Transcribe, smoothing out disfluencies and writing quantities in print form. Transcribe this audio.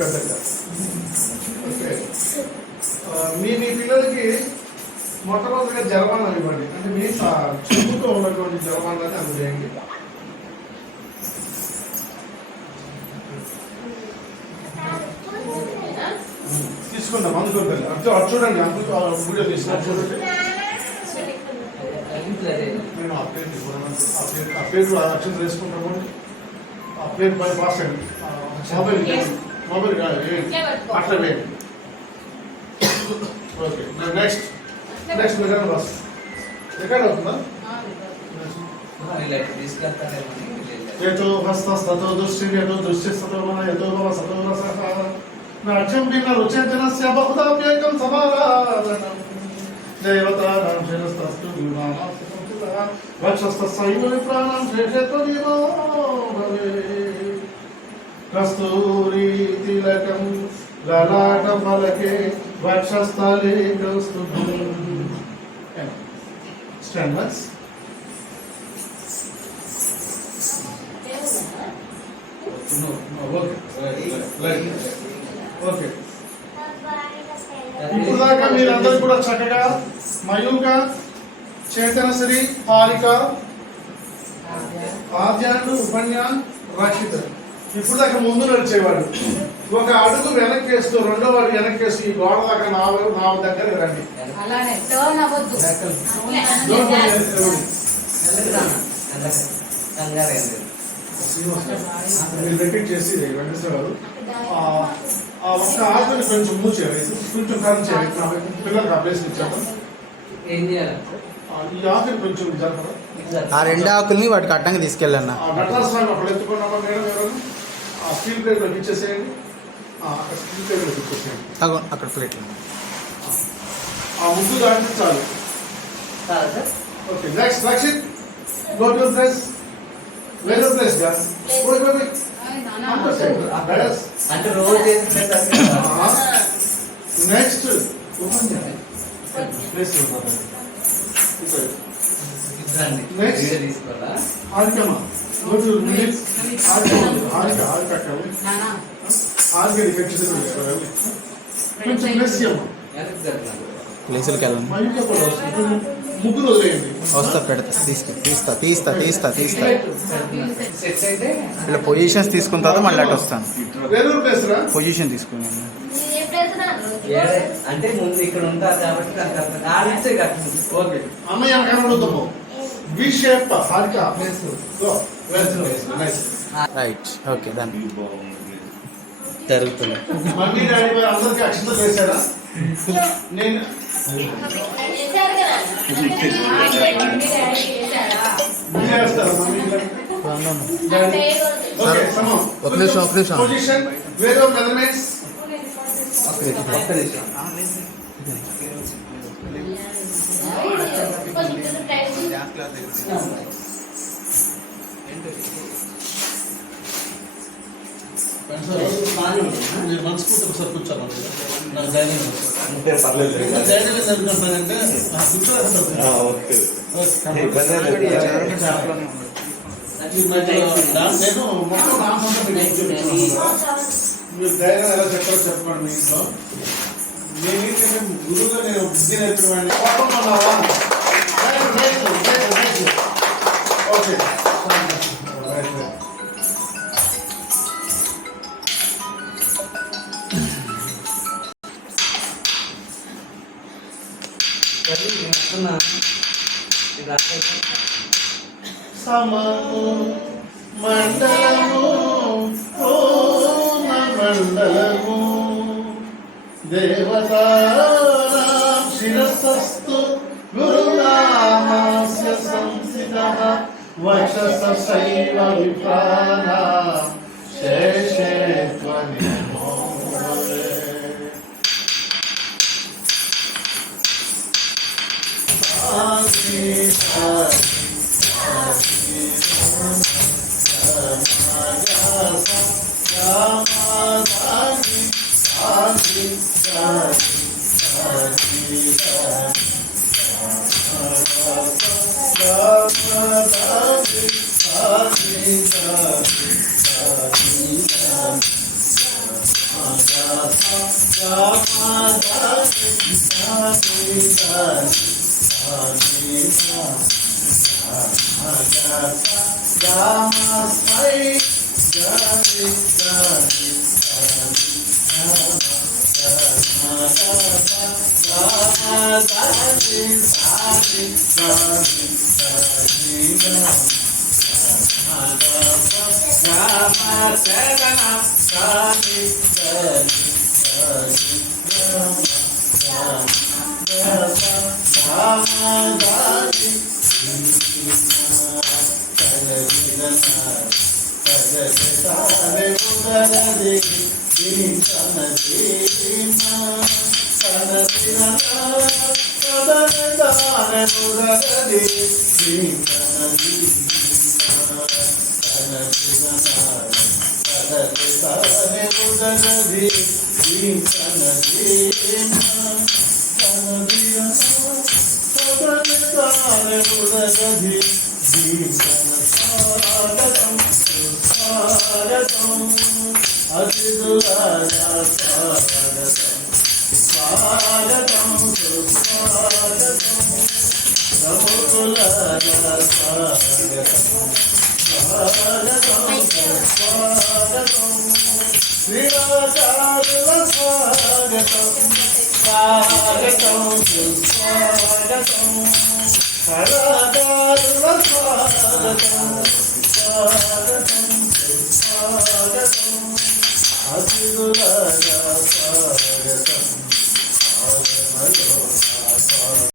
పెద్దగా. ఓకే, మీ పిల్లలకి మొట్టమొదటిగా జలపానం ఇవ్వండి. అంటే మీ చెప్పుతో ఉన్నటువంటి జలపానాన్ని అందజేయండి. తీసుకుందాం అందుకుంటుంది. అటు చూడండి, అందుకు వీడియో తీసుకుని చూడండి. నేను ఆ పేరు అక్షరం వేసుకుంటాము. ఆ పేరు పై పాస్ అండి. మొబైల్ కాదు అట్లా వేయండి. Okay, next record pass. Record అవుతుందా? యతో హస్తస్తతో దుశ్చిర్యతో దుశ్చిస్తతో మన యతో భవ సతో రసః నాట్యం విన రుచేతనస్య బహుదాప్యేకం సమారాధనం దేవతానాం శిరస్తస్తు విమానాస్తు సంస్థితః వక్షస్థస్సైవ విప్రాణాం శేషత్వదీమో భవేత్ కస్తూరీ తిలకం లలాట ఫలకే వక్షస్థలే కౌస్తుభం. Standards okay. ఇప్పుడు దాకా మీరందరూ కూడా చక్కగా మయూక, చేతనశ్రీ, హారిక, ఆద్యానుడు, ఉపన్య, రక్షిత ఇప్పుడు దాకా ముందు నడిచేవాడు. ఒక అడుగు వెనక్కి వేస్తూ రెండో వాడు వెనక్కి వేస్తూ ఈ గోడ దాకా నా దగ్గర రండి. మీరు రిపీట్ చేసి వెంకటేశ్వరరావు ఆ ఒక్క ఆకుని కొంచెం మూవ్ చేయాలి, కొంచెం కరెంట్ చేయాలి. పిల్లలకు అభ్యాసం ఇచ్చాము. ఈ ఆకుని కొంచెం జరపరా. ఆ రెండు ఆకుల్ని వాటికి అడ్డంగా తీసుకెళ్ళన్నా. నటరాజస్వామి అప్పుడు ఎత్తుకున్నామా మేడం ఎవరు? ఆ స్టీల్ ప్లేట్లో ఇచ్చేసేయండి. అక్కడ స్టీల్ ప్లేట్లో ఇచ్చేసేయండి. అక్కడ ప్లేట్లు ఆ ముగ్గు దాంట్లో చాలు. Okay, next Rakshith, go to place. వేరే ప్లేస్ గా అంటే రోజు నెక్స్ట్ తీసుకోవాలా? హారికమ్మా, గో టు హారిక కొంచెం ప్లేస్ చేయమ్మా. ప్లేసులకి వెళ్ళండి. ముగ్గురు వదిలేయండి. వస్తా పెడతా, తీస్తా ఇలా పొజిషన్స్ తీసుకున్న తర్వాత మళ్ళీ అటు వస్తాను. వేరే ప్లేస్ రా, పొజిషన్ తీసుకున్నాను. అంటే ముందు ఇక్కడ ఉంటారు కాబట్టి ఓకే. అమ్మాయి కనబడుతాము. V shape Harika place. Right, okay దాన్ని జరుగుతుంది. మమ్మీ డాడీ అందరికీ అక్షంతలు వేశారా? నేను ఒక నిమిషం పొజిషన్ వేరే మెజర్మెంట్స్. మీరు మనస్ఫూర్తి ఒకసారి కూర్చోవాలి. నాకు ధైర్యం జరుగుతుందంటే నేను మొత్తం నా మీరు ధైర్యం ఎలా చెప్పాలో చెప్పండి. మీ ఇంట్లో నేనేంటంటే గురువుగా నేను బుద్ధి నేర్పినవాడిని. ఓకే, సమము మండలము మండలము దేవతానాం శిరస్సు గురునామాస్య సంస్థితః వక్షసైవ విప్రాణాం శేషే త్వనిమో స్వాగతం